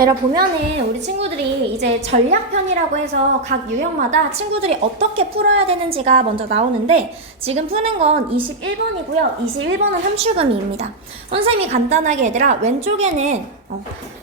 얘들아 보면은 우리 친구들이 이제 전략편이라고 해서 각 유형마다 친구들이 어떻게 풀어야 되는지가 먼저 나오는데 지금 푸는 건 21번이고요. 21번은 함축음이입니다. 선생님이 간단하게 얘들아 왼쪽에는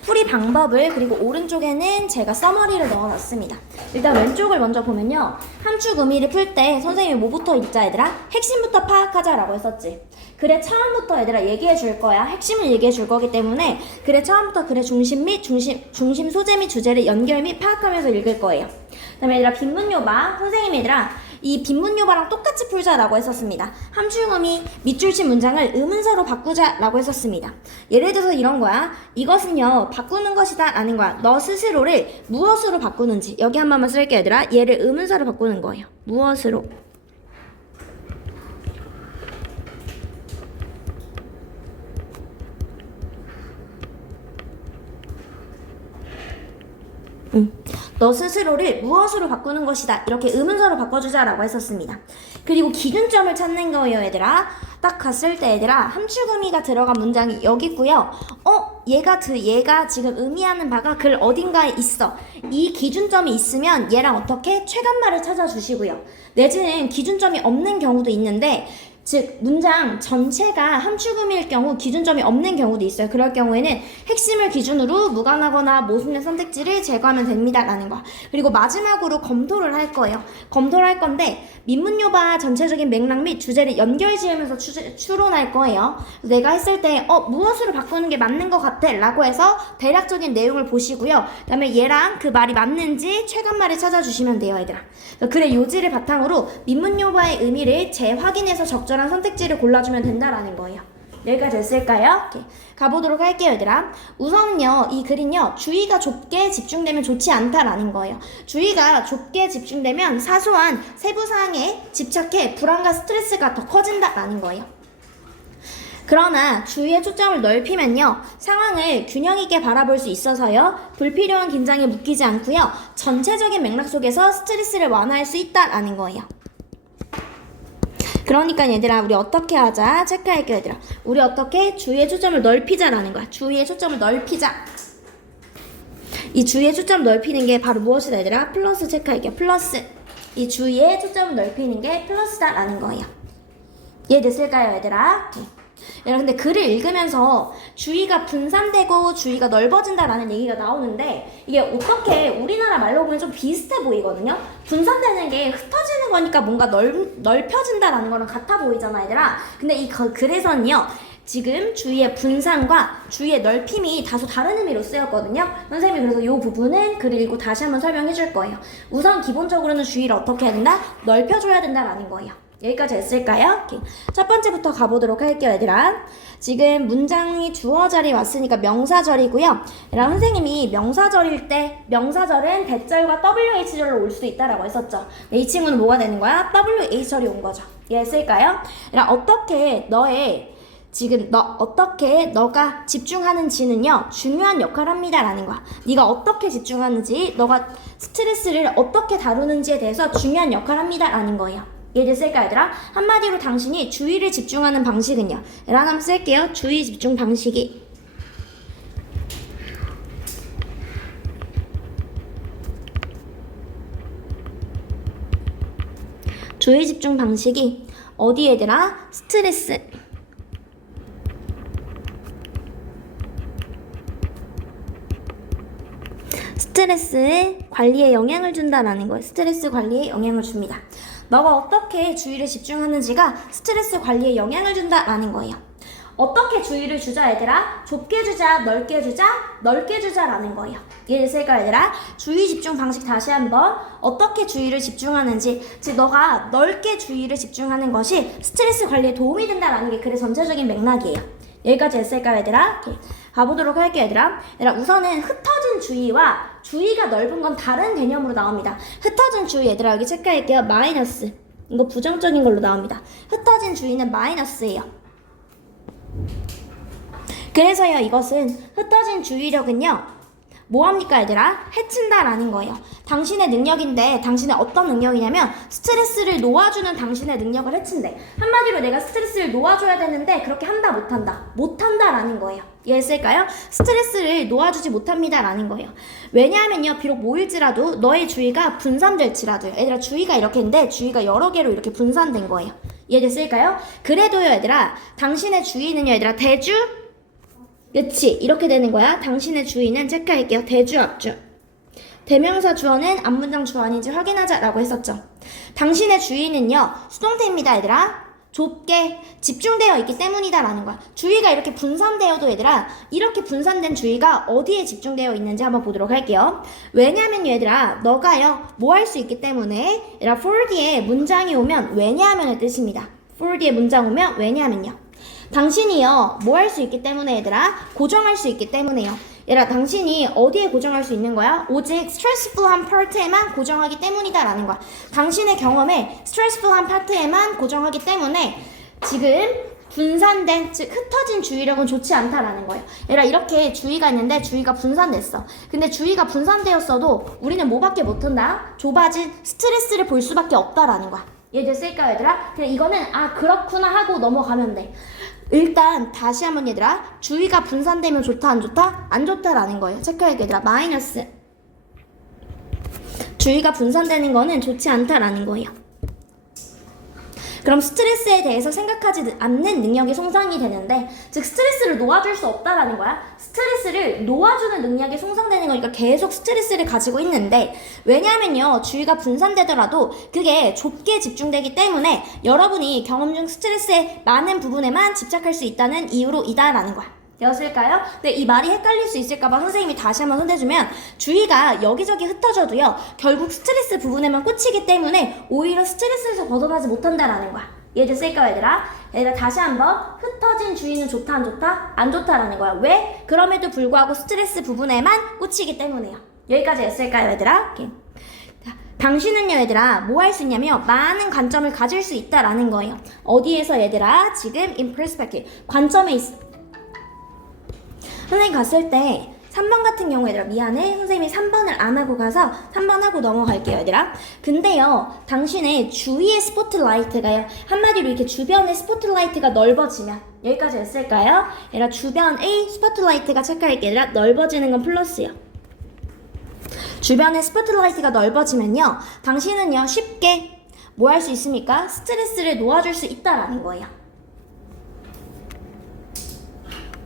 풀이 방법을 그리고 오른쪽에는 제가 써머리를 넣어놨습니다. 일단 왼쪽을 먼저 보면요. 함축 의미를 풀 때 선생님이 뭐부터 읽자 얘들아? 핵심부터 파악하자라고 했었지. 글의 처음부터 얘들아 얘기해 줄 거야. 핵심을 얘기해 줄 거기 때문에 글의 처음부터 글의 중심 및 중심 소재 및 주제를 연결 및 파악하면서 읽을 거예요. 그 다음에 얘들아 빈문요바 선생님이 얘들아 이 빈문요바랑 똑같이 풀자라고 했었습니다. 함축음이 밑줄친 문장을 의문사로 바꾸자라고 했었습니다. 예를 들어서 이런 거야. 이것은요 바꾸는 것이다 라는 거야. 너 스스로를 무엇으로 바꾸는지 여기 한 번만 쓸게 얘들아. 얘를 의문사로 바꾸는 거예요. 무엇으로. 너 스스로를 무엇으로 바꾸는 것이다. 이렇게 의문사로 바꿔주자라고 했었습니다. 그리고 기준점을 찾는 거예요, 얘들아. 딱 갔을 때 얘들아 함축 의미가 들어간 문장이 여기 있고요. 얘가 지금 의미하는 바가 글 어딘가에 있어. 이 기준점이 있으면 얘랑 어떻게 최간말을 찾아주시고요. 내지는 기준점이 없는 경우도 있는데 즉 문장 전체가 함축음일 경우 기준점이 없는 경우도 있어요. 그럴 경우에는 핵심을 기준으로 무관하거나 모순의 선택지를 제거하면 됩니다 라는 거. 그리고 마지막으로 검토를 할 거예요. 검토를 할 건데 민문요바 전체적인 맥락 및 주제를 연결지으면서 추론할 거예요. 내가 했을 때 무엇으로 바꾸는 게 맞는 것 같아 라고 해서 대략적인 내용을 보시고요. 그 다음에 얘랑 그 말이 맞는지 최간말을 찾아주시면 돼요 얘들아. 글의 요지를 바탕으로 민문요바의 의미를 재확인해서 적절한 선택지를 골라주면 된다라는 거예요. 여기까지 됐을까요? 오케이. 가보도록 할게요 얘들아. 우선은요 이 글은요 주의가 좁게 집중되면 좋지 않다라는 거예요. 주의가 좁게 집중되면 사소한 세부사항에 집착해 불안과 스트레스가 더 커진다라는 거예요. 그러나 주의의 초점을 넓히면요 상황을 균형 있게 바라볼 수 있어서요 불필요한 긴장에 묶이지 않고요 전체적인 맥락 속에서 스트레스를 완화할 수 있다라는 거예요. 그러니까 얘들아 우리 어떻게 하자 체크할게요 얘들아. 우리 어떻게 주의의 초점을 넓히자라는 거야. 주의의 초점을 넓히자. 이 주의의 초점을 넓히는 게 바로 무엇이다 얘들아? 플러스 체크할게요. 플러스. 이 주의의 초점을 넓히는 게 플러스다라는 거예요. 이해됐을까요 얘들아? 여러분 근데 글을 읽으면서 주의가 분산되고 주의가 넓어진다라는 얘기가 나오는데 이게 어떻게 우리나라 말로 보면 좀 비슷해 보이거든요. 분산되는 게 흩어지는 거니까 뭔가 넓혀진다라는 거랑 같아 보이잖아 얘들아. 근데 이 글에서는요 지금 주의의 분산과 주의의 넓힘이 다소 다른 의미로 쓰였거든요. 선생님이 그래서 이 부분은 글을 읽고 다시 한번 설명해 줄 거예요. 우선 기본적으로는 주의를 어떻게 해야 된다? 넓혀줘야 된다라는 거예요. 여기까지 했을까요? 오케이. 첫 번째부터 가보도록 할게요 얘들아. 지금 문장이 주어 자리에 왔으니까 명사절이고요. 얘들아 선생님이 명사절일 때 명사절은 대절과 WH절로 올 수도 있다라고 했었죠. 이 친구는 뭐가 되는 거야? WH절이 온 거죠. 이해했을까요? 얘들아 어떻게 너가 집중하는지는요 중요한 역할을 합니다 라는 거야. 네가 어떻게 집중하는지 너가 스트레스를 어떻게 다루는지에 대해서 중요한 역할을 합니다 라는 거예요. 이해됐을까 얘들아? 한마디로 당신이 주의를 집중하는 방식은요. 얘들아 한번 쓸게요. 주의 집중 방식이 주의 집중 방식이 어디 얘들아? 스트레스 관리에 영향을 준다라는 거예요. 스트레스 관리에 영향을 줍니다. 너가 어떻게 주의를 집중하는지가 스트레스 관리에 영향을 준다라는 거예요. 어떻게 주의를 주자 얘들아? 좁게 주자, 넓게 주자, 넓게 주자라는 거예요. 이해됐을까 얘들아? 주의 집중 방식 다시 한번 어떻게 주의를 집중하는지 즉 너가 넓게 주의를 집중하는 것이 스트레스 관리에 도움이 된다라는 게 글의 전체적인 맥락이에요. 여기까지 했을까 얘들아? 오케이. 가보도록 할게요 얘들아. 우선은 흩어진 주의와 주의가 넓은 건 다른 개념으로 나옵니다. 흩어진 주의 얘들아 여기 체크할게요. 마이너스. 이거 부정적인 걸로 나옵니다. 흩어진 주의는 마이너스예요. 그래서요 이것은 흩어진 주의력은요 뭐합니까 얘들아? 해친다라는 거예요. 당신의 능력인데 당신의 어떤 능력이냐면 스트레스를 놓아주는 당신의 능력을 해친대. 한마디로 내가 스트레스를 놓아줘야 되는데 그렇게 한다 못한다? 못한다라는 거예요. 이해했을까요? 스트레스를 놓아주지 못합니다 라는 거예요. 왜냐하면요, 비록 모일지라도 너의 주의가 분산될지라도요. 얘들아, 주의가 이렇게 있는데 주의가 여러 개로 이렇게 분산된 거예요. 이해됐을까요? 그래도요 얘들아, 당신의 주의는요 얘들아, 대주, 그치, 이렇게 되는 거야. 당신의 주의는 체크할게요. 대주, 앞주. 대명사 주어는 앞문장 주어인지 확인하자라고 했었죠. 당신의 주의는요 수동태입니다 얘들아. 좁게 집중되어 있기 때문이다 라는 거야. 주의가 이렇게 분산되어도 얘들아, 이렇게 분산된 주의가 어디에 집중되어 있는지 한번 보도록 할게요. 왜냐하면 얘들아, 너가요 뭐 할 수 있기 때문에, 얘들아 for 뒤에 문장이 오면 왜냐하면의 뜻입니다. for 뒤에 문장 오면 왜냐하면요, 당신이요 뭐 할 수 있기 때문에 얘들아, 고정할 수 있기 때문에요. 얘들아, 당신이 어디에 고정할 수 있는 거야? 오직 스트레스풀한 파트에만 고정하기 때문이다 라는 거야. 당신의 경험에 스트레스풀한 파트에만 고정하기 때문에 지금 분산된, 즉 흩어진 주의력은 좋지 않다라는 거예요. 얘들아, 이렇게 주의가 있는데 주의가 분산됐어. 근데 주의가 분산되었어도 우리는 뭐밖에 못한다? 좁아진 스트레스를 볼 수밖에 없다라는 거야. 이해됐을까요 얘들아? 그냥 이거는 아 그렇구나 하고 넘어가면 돼. 일단 다시 한번 얘들아, 주의가 분산되면 좋다 안 좋다? 안 좋다라는 거예요. 체크할게 얘들아. 마이너스, 주의가 분산되는 거는 좋지 않다라는 거예요. 그럼 스트레스에 대해서 생각하지 않는 능력이 손상이 되는데, 즉 스트레스를 놓아줄 수 없다라는 거야. 스트레스를 놓아주는 능력이 손상되는 거니까 계속 스트레스를 가지고 있는데, 왜냐하면요 주의가 분산되더라도 그게 좁게 집중되기 때문에 여러분이 경험 중 스트레스의 많은 부분에만 집착할 수 있다는 이유로이다라는 거야. 되었을까요? 근데 이 말이 헷갈릴 수 있을까봐 선생님이 다시 한번 손대주면, 주의가 여기저기 흩어져도요 결국 스트레스 부분에만 꽂히기 때문에 오히려 스트레스에서 벗어나지 못한다라는 거야. 이해됐을까요 얘들아? 얘들아, 다시 한번, 흩어진 주의는 좋다 안 좋다? 안 좋다라는 거야. 왜? 그럼에도 불구하고 스트레스 부분에만 꽂히기 때문에요. 여기까지 했을까요 얘들아? 오케이. 당신은요 얘들아 뭐 할 수 있냐면 많은 관점을 가질 수 있다라는 거예요. 어디에서 얘들아? 지금 in perspective, 관점에 있어. 선생님 갔을 때 3번 같은 경우 얘들아, 미안해 선생님이 3번을 안 하고 가서 3번 하고 넘어갈게요 얘들아. 근데요 당신의 주위의 스포트라이트가요, 한마디로 이렇게 주변의 스포트라이트가 넓어지면, 여기까지 했을까요? 얘들아, 주변의 스포트라이트가, 체크할게 얘들아, 넓어지는 건 플러스요. 주변의 스포트라이트가 넓어지면요 당신은요 쉽게 뭐 할 수 있습니까? 스트레스를 놓아줄 수 있다라는 거예요.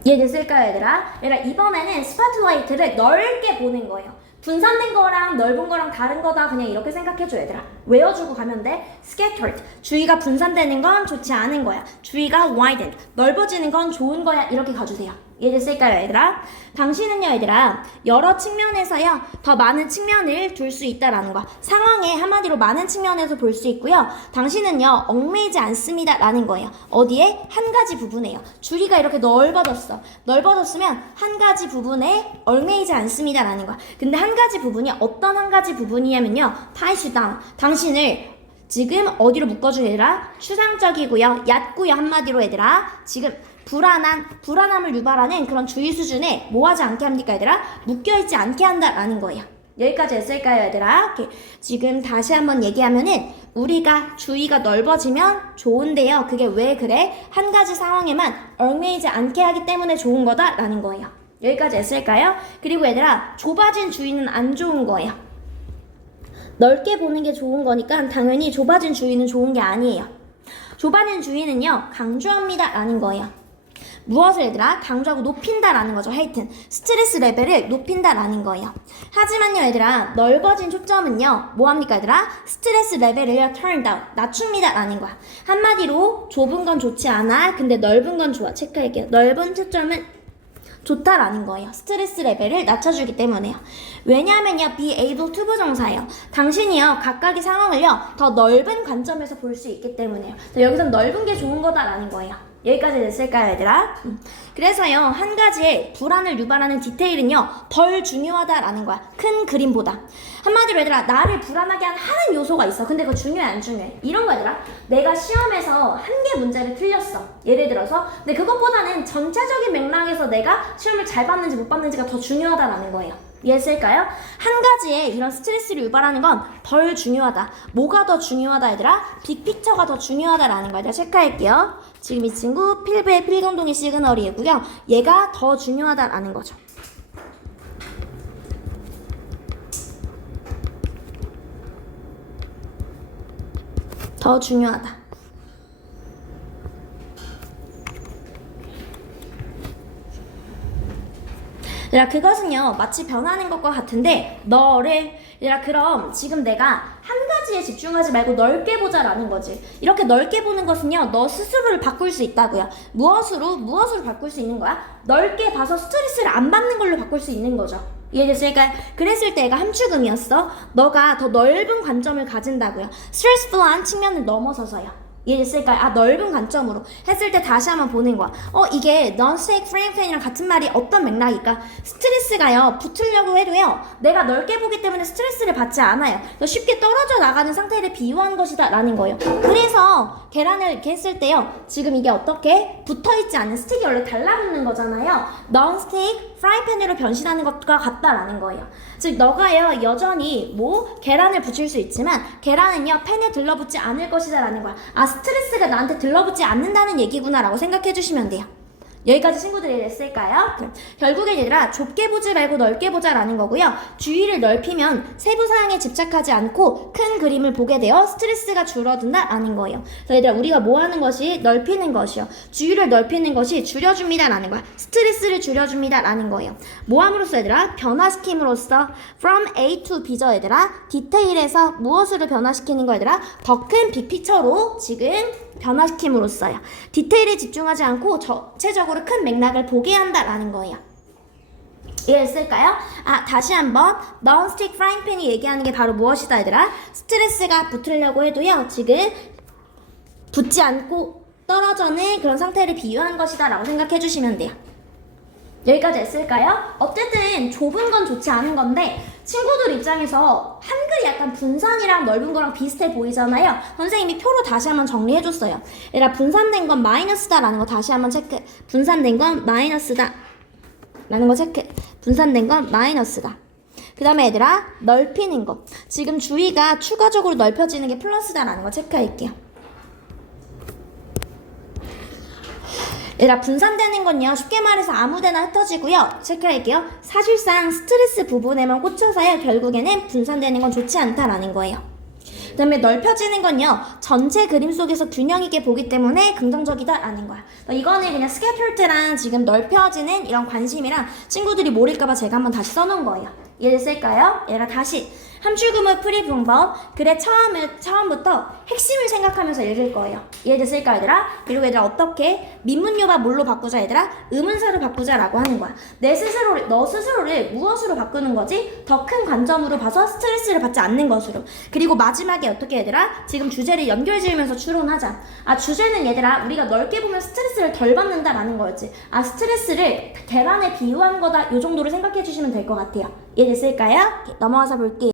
이해됐을까요 얘들아? 얘들아, 이번에는 스포트라이트를 넓게 보는 거예요. 분산된 거랑 넓은 거랑 다른 거다, 그냥 이렇게 생각해줘 얘들아. 외워주고 가면 돼. scattered, 주의가 분산되는 건 좋지 않은 거야. 주의가 widened, 넓어지는 건 좋은 거야. 이렇게 가주세요. 이해됐을까요 얘들아? 당신은요 얘들아 여러 측면에서요 더 많은 측면을 둘 수 있다라는 거야. 상황에 한마디로 많은 측면에서 볼 수 있고요, 당신은요 얽매이지 않습니다 라는 거예요. 어디에? 한 가지 부분에요. 주의가 이렇게 넓어졌으면 한 가지 부분에 얽매이지 않습니다 라는 거야. 근데 한 가지 부분이 어떤 한 가지 부분이냐면요, ties you down, 당신을 지금 어디로 묶어준 얘들아? 추상적이고요, 얕고요. 한마디로 얘들아, 지금 불안함을 유발하는 그런 주의 수준에 뭐 하지 않게 합니까 얘들아? 묶여있지 않게 한다라는 거예요. 여기까지 했을까요 얘들아? 오케이. 지금 다시 한번 얘기하면은, 우리가 주의가 넓어지면 좋은데요, 그게 왜 그래? 한 가지 상황에만 얽매이지 않게 하기 때문에 좋은 거다라는 거예요. 여기까지 했을까요? 그리고 얘들아, 좁아진 주의는 안 좋은 거예요. 넓게 보는 게 좋은 거니까 당연히 좁아진 주의는 좋은 게 아니에요. 좁아진 주의는요 강조합니다 라는 거예요. 무엇을 얘들아? 강조하고 높인다라는 거죠. 하여튼 스트레스 레벨을 높인다라는 거예요. 하지만요 얘들아, 넓어진 초점은요 뭐합니까 얘들아? 스트레스 레벨을 turn down, 낮춥니다 라는 거야. 한마디로 좁은 건 좋지 않아, 근데 넓은 건 좋아. 체크할게요. 넓은 초점은 좋다라는 거예요. 스트레스 레벨을 낮춰주기 때문에요. 왜냐하면요 be able to 부정사예요. 당신이요 각각의 상황을요 더 넓은 관점에서 볼 수 있기 때문에요. 여기선 넓은 게 좋은 거다라는 거예요. 여기까지 됐을까요 얘들아? 그래서요 한 가지의 불안을 유발하는 디테일은요 덜 중요하다라는 거야, 큰 그림보다. 한마디로 얘들아, 나를 불안하게 하는 요소가 있어. 근데 그거 중요해 안 중요해? 이런 거 얘들아, 내가 시험에서 한 개 문제를 틀렸어 예를 들어서. 근데 그것보다는 전체적인 맥락에서 내가 시험을 잘 봤는지 못 봤는지가 더 중요하다라는 거예요. 이해했을까요? 한 가지의 이런 스트레스를 유발하는 건 덜 중요하다. 뭐가 더 중요하다 얘들아? 빅픽처가 더 중요하다라는 거 얘들아 체크할게요. 지금 이 친구 필브의 필감동의 시그널이고요. 얘가 더 중요하다라는 거죠. 더 중요하다. 얘들아 그것은요 마치 변하는 것과 같은데 얘들아 그럼 지금 내가 한 가지에 집중하지 말고 넓게 보자라는 거지. 이렇게 넓게 보는 것은요 너 스스로를 바꿀 수 있다고요. 무엇으로 바꿀 수 있는 거야? 넓게 봐서 스트레스를 안 받는 걸로 바꿀 수 있는 거죠. 이해됐을까요? 그랬을 때 얘가 함축음이었어. 너가 더 넓은 관점을 가진다고요. 스트레스한 측면을 넘어서서요. 이해됐을까요? 넓은 관점으로 했을 때 다시 한번 보는 거야. 이게 non-stick frying pan이랑 같은 말이 어떤 맥락일까? 스트레스가요 붙으려고 해도요 내가 넓게 보기 때문에 스트레스를 받지 않아요. 더 쉽게 떨어져 나가는 상태를 비유한 것이다 라는 거예요. 그래서 계란을 이렇게 했을 때요 지금 이게 어떻게 붙어있지 않는 스틱이 원래 달라붙는 거잖아요. non-stick frying pan으로 변신하는 것과 같다라는 거예요. 즉 너가요 여전히 계란을 붙일 수 있지만 계란은요 팬에 들러붙지 않을 것이다 라는 거야. 스트레스가 나한테 들러붙지 않는다는 얘기구나 라고 생각해 주시면 돼요. 여기까지 친구들이 됐을까요? 결국엔 얘들아 좁게 보지 말고 넓게 보자라는 거고요. 주의를 넓히면 세부 사항에 집착하지 않고 큰 그림을 보게 되어 스트레스가 줄어든다라는 거예요. 그래서 얘들아 우리가 뭐 하는 것이 넓히는 것이요. 주의를 넓히는 것이 줄여줍니다라는 거야. 스트레스를 줄여줍니다라는 거예요. 뭐 함으로써 얘들아? 변화시킴으로써 from A to B죠 얘들아. 디테일에서 무엇으로 변화시키는 거 얘들아? 더 큰 빅피처로 지금 변화시킴으로써요. 디테일에 집중하지 않고 전체적으로 큰 맥락을 보게 한다라는 거예요. 이해했을까요? 다시 한번 non-stick frying pan이 얘기하는 게 바로 무엇이다 얘들아? 스트레스가 붙으려고 해도요 지금 붙지 않고 떨어져는 그런 상태를 비유한 것이다 라고 생각해 주시면 돼요. 여기까지 했을까요? 어쨌든 좁은 건 좋지 않은 건데 친구들 입장에서 한글이 약간 분산이랑 넓은 거랑 비슷해 보이잖아요. 선생님이 표로 다시 한번 정리해줬어요. 얘들아 분산된 건 마이너스다 라는 거 다시 한번 체크. 분산된 건 마이너스다 라는 거 체크. 분산된 건 마이너스다. 그 다음에 얘들아 넓히는 거. 지금 주위가 추가적으로 넓혀지는 게 플러스다 라는 거 체크할게요. 얘들아 분산되는 건요 쉽게 말해서 아무데나 흩어지고요. 체크할게요. 사실상 스트레스 부분에만 꽂혀서요 결국에는 분산되는 건 좋지 않다라는 거예요. 그 다음에 넓혀지는 건요 전체 그림 속에서 균형 있게 보기 때문에 긍정적이다라는 거야. 이거는 그냥 스캐터트랑 지금 넓혀지는 이런 관심이랑 친구들이 모를까봐 제가 한번 다시 써놓은 거예요. 이해됐을까요? 얘들아 다시 함축음의 풀이 방법. 그래 처음부터 핵심을 생각하면서 읽을 거예요. 이해됐을까 얘들아? 그리고 얘들아 어떻게 민문유바 뭘로 바꾸자 얘들아? 의문사로 바꾸자라고 하는 거야. 너 스스로를 무엇으로 바꾸는 거지? 더 큰 관점으로 봐서 스트레스를 받지 않는 것으로. 그리고 마지막에 어떻게 얘들아? 지금 주제를 연결 지으면서 추론하자. 주제는 얘들아 우리가 넓게 보면 스트레스를 덜 받는다라는 거였지. 스트레스를 계란에 비유한 거다 요 정도로 생각해 주시면 될 것 같아요. 이해됐을까요? 넘어가서 볼게요.